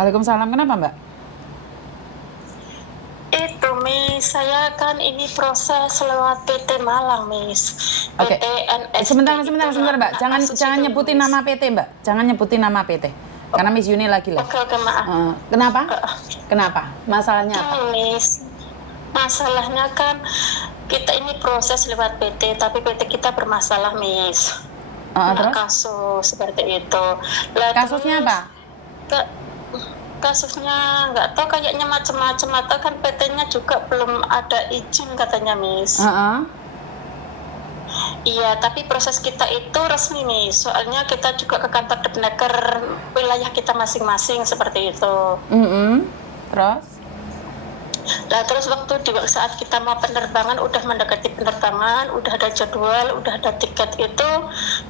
Waalaikumsalam. Kenapa, Mbak? Itu Miss, saya kan ini proses lewat PT Malang Miss. Oke. PT NS. Sebentar, Mbak. Jangan nyebutin nama PT, Mbak. Jangan nyebutin nama PT. Karena Miss Yuni lagi live. Oke, maaf. Kenapa? Masalahnya apa? Miss, masalahnya kan kita ini proses lewat PT, tapi PT kita bermasalah Miss. Terus? Kasus seperti itu. Kasusnya apa? Kasusnya nggak tahu, kayaknya macam-macam, atau kan PT-nya juga belum ada izin katanya Miss. Iya, tapi proses kita itu resmi nih. Soalnya kita juga ke kantor Depnaker wilayah kita masing-masing seperti itu. Terus? Nah, terus saat kita mau penerbangan, udah mendekati penerbangan, udah ada jadwal, udah ada tiket itu,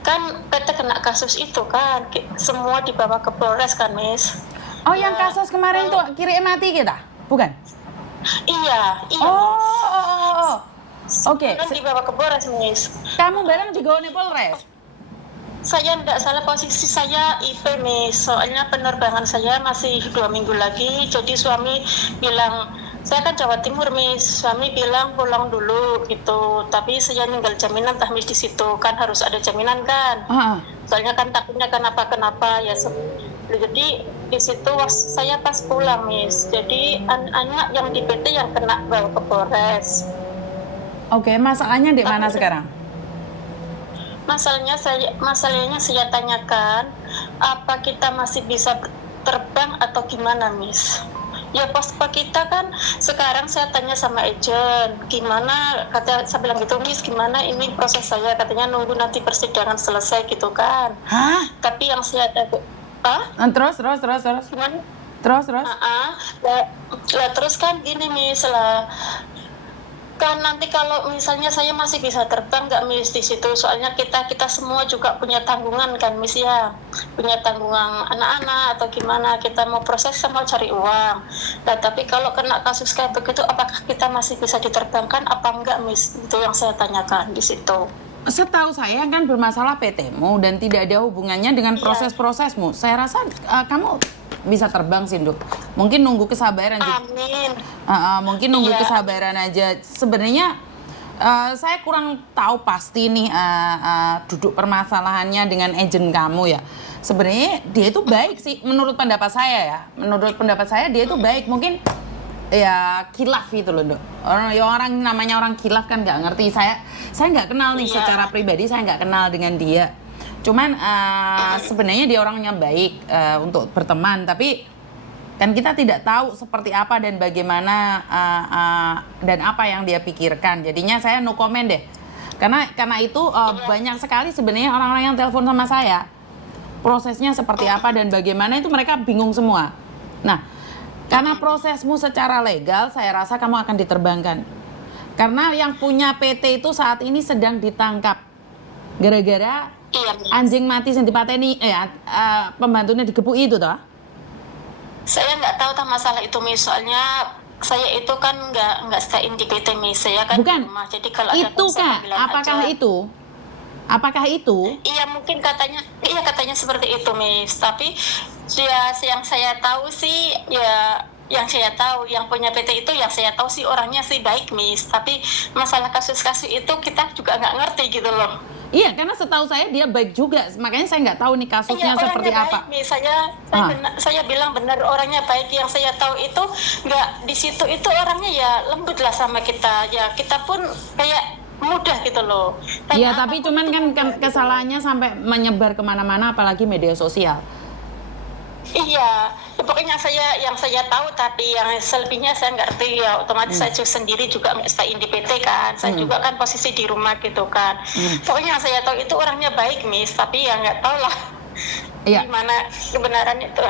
kan PT kena kasus itu kan, semua dibawa ke Polres kan, Miss. Oh, yang kasus kemarin tuh kirim mati kita, bukan? Iya. Oh. Oke. Kan dibawa ke Polres, Miss. Kamu bareng di Gone Polres? Saya tidak salah, posisi saya IP Miss. Soalnya penerbangan saya masih 2 minggu lagi. Jadi suami bilang, saya kan Jawa Timur Miss. Suami bilang pulang dulu gitu. Tapi saya ninggal jaminan tah Miss di situ, kan harus ada jaminan kan. Soalnya kan takutnya kenapa ya. Jadi di situ saya pas pulang Miss. Jadi anak yang di PT yang kena bawa ke Polres. Oke, masalahnya di mana sekarang? Masalahnya saya tanyakan, apa kita masih bisa terbang atau gimana, Miss? Ya posko kita kan sekarang saya tanya sama agent, gimana, saya bilang gitu, Miss, gimana ini proses saya, katanya nunggu nanti persidangan selesai gitu kan. Tapi yang saya Terus? Gimana? Terus? Terus kan gini Miss lah. Kan nanti kalau misalnya saya masih bisa terbang nggak Miss di situ, soalnya kita semua juga punya tanggungan kan Miss ya, punya tanggungan anak-anak atau gimana, kita mau proses mau cari uang. Nah tapi kalau kena kasus kayak begitu, apakah kita masih bisa diterbangkan apa enggak Miss, itu yang saya tanyakan di situ. Setahu saya kan bermasalah PT-mu dan tidak ada hubungannya dengan proses-prosesmu. Saya rasa kamu bisa terbang sih, Nduk. Mungkin nunggu kesabaran. Amin. Mungkin nunggu kesabaran aja. Sebenarnya saya kurang tahu pasti nih duduk permasalahannya dengan agent kamu ya. Sebenarnya dia itu baik sih menurut pendapat saya ya. Menurut pendapat saya dia itu baik. Mungkin ya kilaf gitu loh, Nduk. Orang namanya orang kilaf kan nggak ngerti. Saya nggak kenal nih secara pribadi, saya nggak kenal dengan dia. Cuman sebenarnya dia orangnya baik untuk berteman, tapi kan kita tidak tahu seperti apa dan bagaimana dan apa yang dia pikirkan. Jadinya saya no comment deh. Karena itu banyak sekali sebenarnya orang-orang yang telepon sama saya. Prosesnya seperti apa dan bagaimana itu mereka bingung semua. Nah, karena prosesmu secara legal, saya rasa kamu akan diterbangkan. Karena yang punya PT itu saat ini sedang ditangkap gara-gara anjing mati yang dipateni, pembantunya digebuki itu toh? Saya nggak tahu masalah itu Miss, soalnya saya itu kan nggak stay in di PT Miss, saya kan bukan. Di rumah. Jadi kalau ada itu Kak, apakah itu? Iya mungkin katanya seperti itu Miss, tapi ya yang saya tahu sih ya, yang saya tahu yang punya PT itu yang saya tahu sih orangnya sih baik Miss, tapi masalah kasus-kasus itu kita juga nggak ngerti gitu loh. Iya, karena setahu saya dia baik juga, makanya saya nggak tahu nih kasusnya seperti apa. Baik, saya bilang benar orangnya baik, yang saya tahu itu nggak di situ itu orangnya ya lembut lah sama kita, ya kita pun kayak mudah gitu loh. Iya, tapi cuman kan kesalahannya sampai menyebar kemana-mana, apalagi media sosial. Iya, pokoknya yang saya tahu, tapi yang selebihnya saya nggak ngerti ya. Otomatis saya sendiri juga nggak stay in di PT kan, saya juga kan posisi di rumah gitu kan. Pokoknya yang saya tahu itu orangnya baik Miss, tapi ya nggak tahu lah gimana kebenaran itu.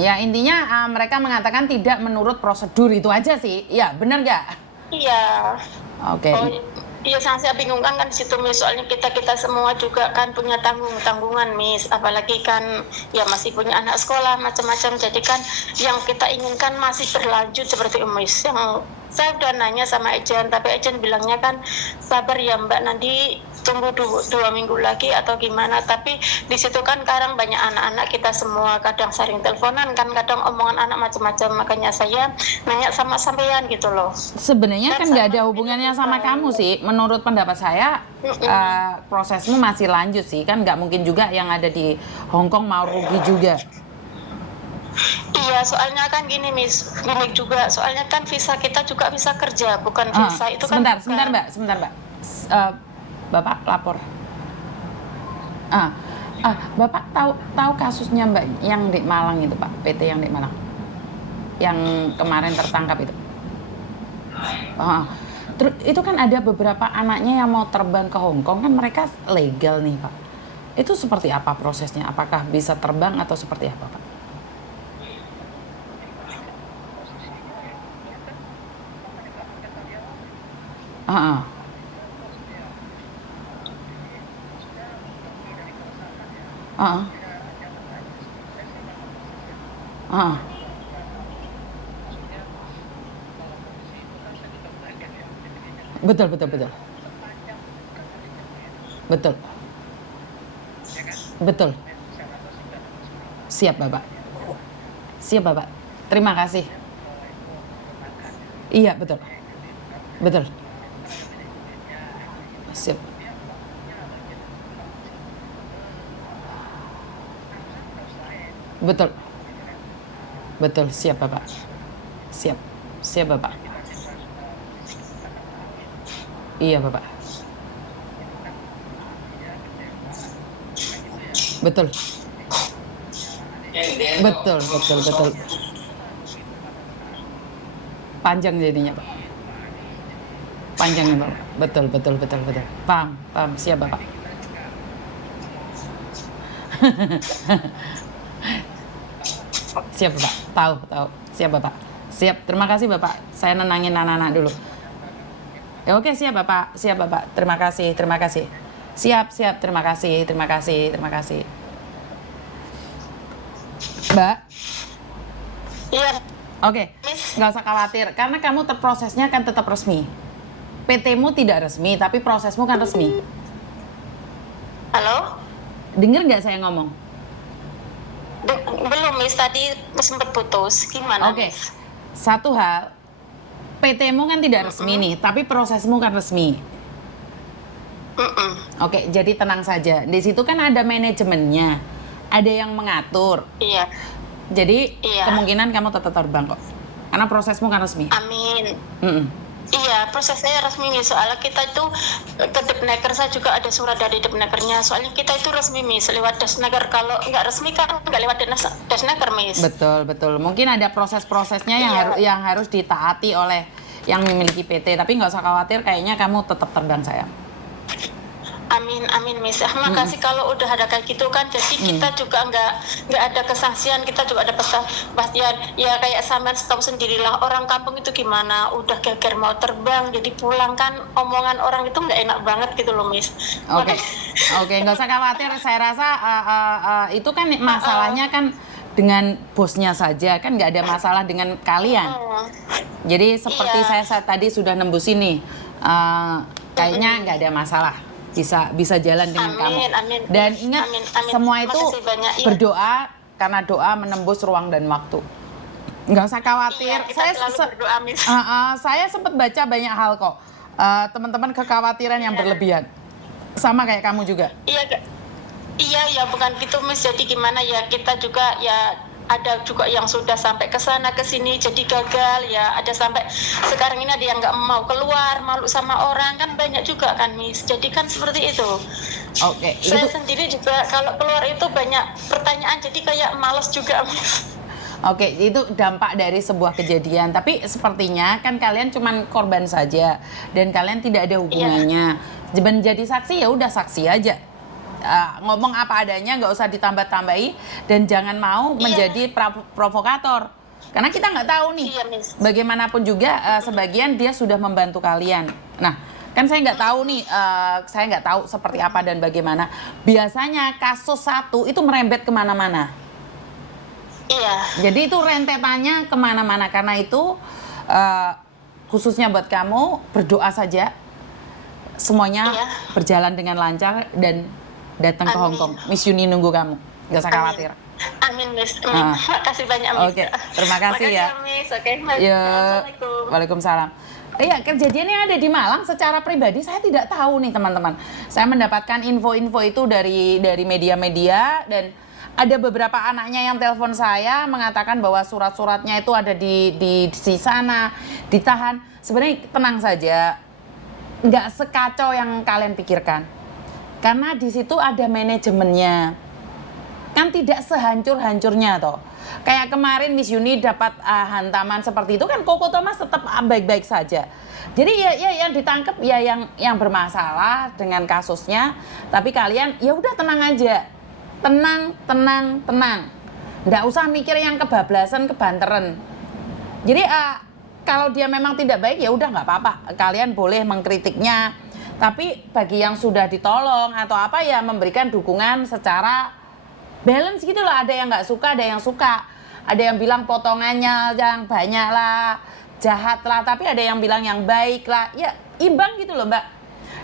Ya intinya mereka mengatakan tidak menurut prosedur, itu aja sih. Ya benar nggak? Iya. Oke. Iya, saya bingungkan kan di situ Miss, soalnya kita semua juga kan punya tanggungan Miss, apalagi kan ya masih punya anak sekolah macam-macam, jadi kan yang kita inginkan masih berlanjut seperti Miss. Yang saya udah nanya sama agent, tapi agent bilangnya kan sabar ya Mbak, nanti tunggu 2 minggu lagi atau gimana. Tapi di situ kan kadang banyak anak-anak kita semua kadang sering teleponan kan, kadang omongan anak macam-macam, makanya saya nanya sama sampean gitu loh. Sebenarnya kan nggak ada hubungannya sama kamu sih. Menurut pendapat saya, prosesmu masih lanjut sih. Kan nggak mungkin juga yang ada di Hong Kong mau rugi juga. Iya, soalnya kan gini gini juga, soalnya kan visa kita juga visa kerja, bukan visa itu sebentar, kan. sebentar Mbak. Bapak lapor. Bapak tahu kasusnya Mbak yang di Malang itu Pak, PT yang di Malang, yang kemarin tertangkap itu. Terus itu kan ada beberapa anaknya yang mau terbang ke Hong Kong, kan mereka legal nih Pak. Itu seperti apa prosesnya? Apakah bisa terbang atau seperti apa Pak? Betul. Betul. Siap Bapak. Terima kasih. Iya, betul. Siap. Betul, siap Bapak. Siap Bapak. Iya Bapak. Betul. Panjang jadinya Pak. Panjangnya Bapak. Betul. Paham, siap Bapak. Siap Bapak, tahu. Siap Bapak. Siap, terima kasih Bapak. Saya nenangin anak-anak dulu. Ya oke, siap Bapak. Terima kasih. Siap, terima kasih. Mbak. Iya. Oke, nggak usah khawatir, karena kamu prosesnya kan tetap resmi. PT-mu tidak resmi, tapi prosesmu kan resmi. Halo? Dengar nggak saya ngomong? Belum, Miss. Tadi sempat putus. Gimana, Oke. Miss? Satu hal, PT-mu kan tidak resmi nih, tapi prosesmu kan resmi. Oke, jadi tenang saja. Di situ kan ada manajemennya, ada yang mengatur. Iya. Jadi kemungkinan kamu tetap terbang kok, karena prosesmu kan resmi. Amin. Iya, prosesnya resmi Miss. Soalnya kita itu ke Depnaker, saya juga ada surat dari Depnakernya. Soalnya kita itu resmi Miss, lewat Desnaker. Kalau nggak resmi kan nggak lewat Desnaker Miss. Betul. Mungkin ada proses-prosesnya yang harus ditaati oleh yang memiliki PT. Tapi nggak usah khawatir, kayaknya kamu tetap terbang sayang. Amin Miss. Makasih kalau udah ada kayak gitu kan. Jadi kita juga nggak ada kesaksian, kita juga ada kepastian. Ya kayak sampean tahu sendirilah orang kampung itu gimana. Udah geger mau terbang, jadi pulang kan omongan orang itu nggak enak banget gitu loh Miss. Oke, nggak usah khawatir. Saya rasa itu kan masalahnya kan dengan bosnya saja, kan nggak ada masalah dengan kalian. Jadi seperti saya tadi sudah nembus ini, kayaknya nggak ada masalah. Bisa jalan dengan kamu. Dan ingat, semua itu berdoa, karena doa menembus ruang dan waktu. Nggak usah khawatir. Saya sempat baca banyak hal kok. Teman-teman kekhawatiran yang berlebihan. Sama kayak kamu juga. Iya, bukan gitu Miss. Jadi gimana ya, kita juga ya ada juga yang sudah sampai ke sana ke sini jadi gagal ya, ada sampai sekarang ini ada yang nggak mau keluar, malu sama orang, kan banyak juga kan Miss. Jadi kan seperti itu. Saya sendiri juga kalau keluar itu banyak pertanyaan, jadi kayak malas juga Miss. Itu dampak dari sebuah kejadian. Tapi sepertinya kan kalian cuman korban saja dan kalian tidak ada hubungannya. Menjadi saksi ya udah saksi aja. Ngomong apa adanya, nggak usah ditambah-tambahi, dan jangan mau menjadi provokator, karena kita nggak tahu nih, bagaimanapun juga sebagian dia sudah membantu kalian. Nah, kan saya nggak tahu nih, saya nggak tahu seperti apa dan bagaimana. Biasanya kasus satu itu merembet kemana-mana. Jadi itu rentetannya kemana-mana. Karena itu khususnya buat kamu, berdoa saja. semuanya Iya. berjalan dengan lancar dan datang ke Amin. Hong Kong. Miss Yuni nunggu kamu, nggak usah khawatir. Amin, Miss. Amin. Ah. Makasih banyak, Miss. Oke, terima kasih ya. Miss. Oke, Ya, Assalamualaikum. Waalaikumsalam. Iya, kejadian yang ada di Malang secara pribadi saya tidak tahu nih teman-teman. Saya mendapatkan info-info itu dari media-media dan ada beberapa anaknya yang telepon saya mengatakan bahwa surat-suratnya itu ada di sana, ditahan. Sebenarnya tenang saja, nggak sekacau yang kalian pikirkan. Karena di situ ada manajemennya. Kan tidak sehancur-hancurnya toh. Kayak kemarin Miss Yuni dapat hantaman seperti itu kan Koko Thomas tetap baik-baik saja. Jadi ya yang ditangkap ya yang bermasalah dengan kasusnya, tapi kalian ya udah tenang aja. Tenang. Nggak usah mikir yang kebablasan, kebanteran. Jadi kalau dia memang tidak baik ya udah nggak apa-apa. Kalian boleh mengkritiknya. Tapi bagi yang sudah ditolong atau apa ya memberikan dukungan secara balance gitu loh, ada yang nggak suka, ada yang suka, ada yang bilang potongannya yang banyak lah, jahat lah, tapi ada yang bilang yang baik lah, ya imbang gitu loh Mbak.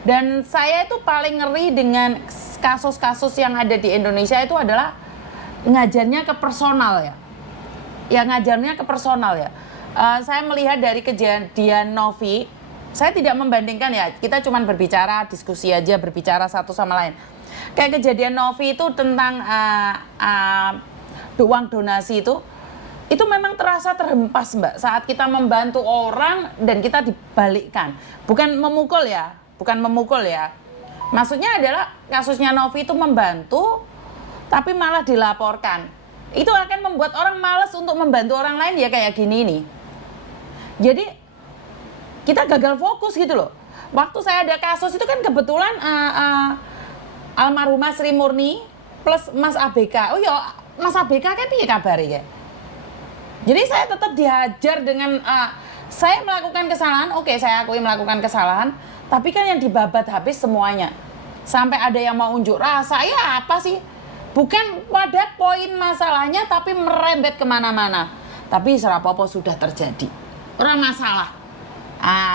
Dan saya itu paling ngeri dengan kasus-kasus yang ada di Indonesia itu adalah ngajarnya ke personal ya ngajarnya ke personal ya. Saya melihat dari kejadian Novi, saya tidak membandingkan ya, kita cuma berbicara, diskusi aja, berbicara satu sama lain. Kayak kejadian Novi itu tentang uang donasi itu memang terasa terhempas Mbak saat kita membantu orang dan kita dibalikkan. Bukan memukul ya. Maksudnya adalah kasusnya Novi itu membantu tapi malah dilaporkan. Itu akan membuat orang malas untuk membantu orang lain ya kayak gini nih. Jadi kita gagal fokus gitu loh. Waktu saya ada kasus itu kan kebetulan almarhumah Sri Murni plus Mas ABK. Oh ya, Mas ABK kan piye kabare ya? Jadi saya tetap dihajar dengan saya melakukan kesalahan. Oke, saya akui melakukan kesalahan, tapi kan yang dibabat habis semuanya. Sampai ada yang mau unjuk rasa, ya apa sih? Bukan pada poin masalahnya tapi merembet kemana-mana. Tapi serapopo sudah terjadi. Orang masalah.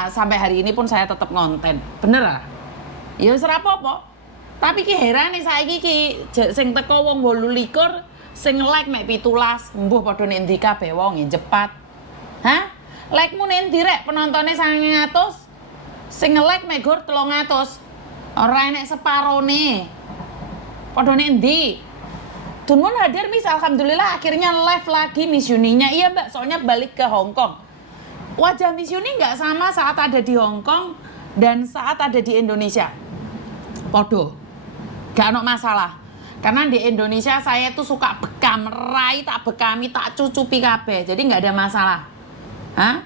Sampai hari ini pun saya tetap ngonten. Bener lah? Ya serapopo. Tapi ki heran nih saiki ki sing teko wong 28 sing like mek 17 mbuh padha nek ndi kabeh wong cepat. Hah? Like-mu nek ndi rek penontonnya 900 sing like mek gur 300. Ora enek separone. Padha nek ndi? Dunmun hadir Miss, alhamdulillah akhirnya live lagi Miss Yuninya. Iya Mbak, soalnya balik ke Hong Kong. Wajah Miss Yuni nggak sama saat ada di Hong Kong dan saat ada di Indonesia. Podo. Gak ada masalah. Karena di Indonesia saya tuh suka bekam, rai tak bekami, tak cucupi kabeh. Jadi nggak ada masalah. Hah?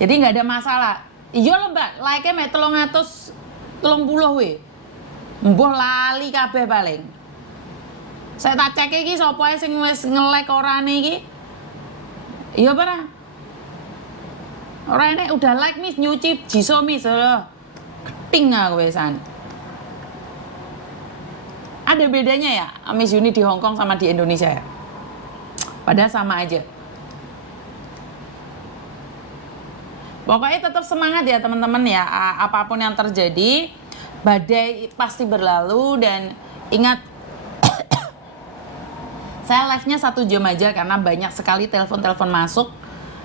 Jadi nggak ada masalah. Iya loh Mbak, like-nya mek 330 we. Mbuh lali kabeh paling. Saya tak cek iki sapa sing wis nge-like orane iki. Iya para. Ora enek udah like Miss nyuci jiso Miss. Keting aku wesan. Ada bedanya ya Miss Yuni di Hong Kong sama di Indonesia ya? Padahal sama aja. Pokoknya tetap semangat ya teman-teman ya. Apapun yang terjadi, badai pasti berlalu dan ingat saya live-nya 1 jam aja karena banyak sekali telepon-telepon masuk.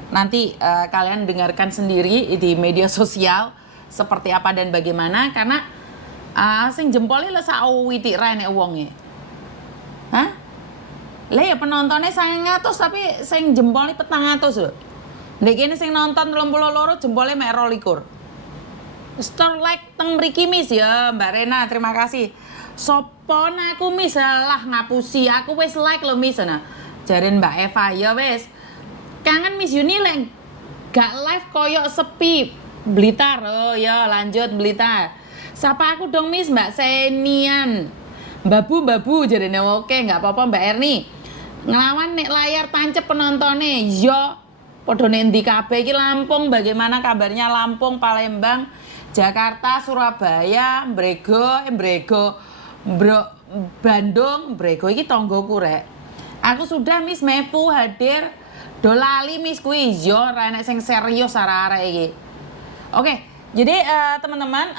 Nanti kalian dengarkan sendiri di media sosial seperti apa dan bagaimana karena sing jempolnya lah sauwiti ra nek wonge. Hah? Lah ya penontonnya 900 tapi sing jempolnya 400 lho. Ndek kene sing nonton 32 jempolnya mek 22. Store like teng mriki Miss ya Mbak Rena, terima kasih. Sopon aku Miss lah ngapusi, aku wis like lho Miss nah. Jaren Mbak Eva ya wis. Kangen Miss Yuni lek gak live koyok sepi. Blitar, oh ya lanjut Blitar. Sapa aku dong Miss Mbak Senian. Babu jarene oke nggak apa-apa Mbak Erni. Ngelawan nek layar tancep penontonnya. Yo padha nek ndi kabeh iki Lampung, bagaimana kabarnya Lampung, Palembang, Jakarta, Surabaya, Brego, Bandung, Brego iki tonggoku rek. Aku sudah Miss Mefu hadir. Do lali Miss kuwi yo ora enek sing serius arek-arek iki. Oke, Jadi teman-teman,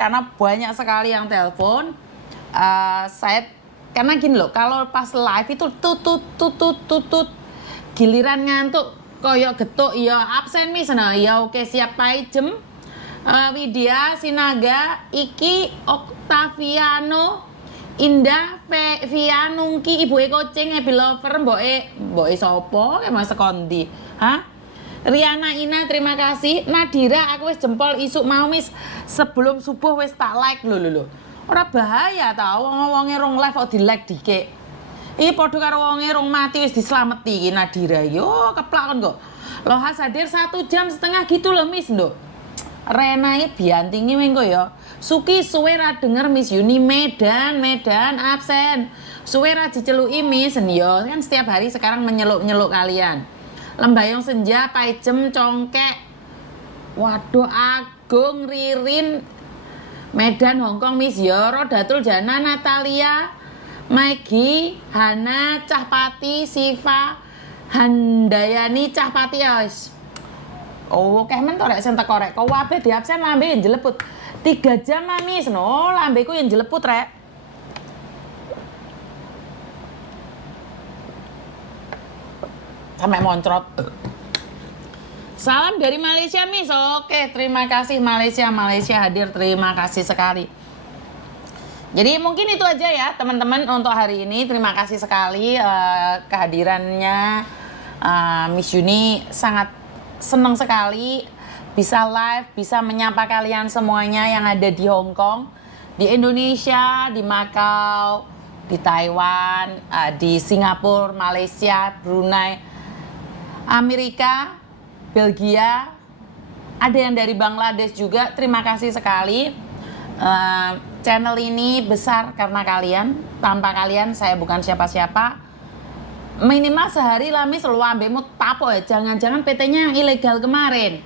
karena banyak sekali yang telepon, saya karena gini loh, kalau pas live itu tutut, giliran ngantuk koyo getuk ya absen misna ya oke siap paijem. Widya Sinaga iki Octaviano Indah Vianungki ibuke kucing Happy Lover mboke sapa Mas Kondi. Hah? Riana Ina terima kasih. Nadira aku wis jempol isuk mau mis sebelum subuh wis tak like lho. Ora bahaya ta wong-wonge rong live kok di like dikek. Iki padha karo wonge rong mati wis dislameti iki Nadira. Yo keplak kon kok. Lohas hadir 1,5 jam gitu loh Miss Nduk. Rena iki biantingi mengko ya. Suki suwe ra denger Miss Yuni Medan absen. Suwe ra diceluki Miss yo kan setiap hari sekarang menyeluk-nyeluk kalian. Lembayung senja, paijem, congkek, waduh Agung, Ririn, Medan, Hongkong, Miss Yoro, Datul Jana, Natalia, Maggie, Hana, Cahpati, Siva, Handayani, Cahpati guys. Oh, kemen to rek sing teko rek. Kok wabe diabsen lambe yang jeleput. 3 jam Miss, no, lambeku yang jeleput rek. Sampai moncrot. Salam dari Malaysia Miss. Oke, terima kasih Malaysia hadir, terima kasih sekali. Jadi mungkin itu aja ya teman-teman untuk hari ini. Terima kasih sekali kehadirannya Miss Yuni, sangat senang sekali bisa live, bisa menyapa kalian semuanya yang ada di Hong Kong, di Indonesia, di Macau, di Taiwan, di Singapura, Malaysia, Brunei, Amerika, Belgia, ada yang dari Bangladesh juga. Terima kasih sekali. Channel ini besar karena kalian. Tanpa kalian saya bukan siapa-siapa. Minimal sehari lah Miss lu ambekmu tapo ya. Jangan-jangan PT-nya yang ilegal kemarin.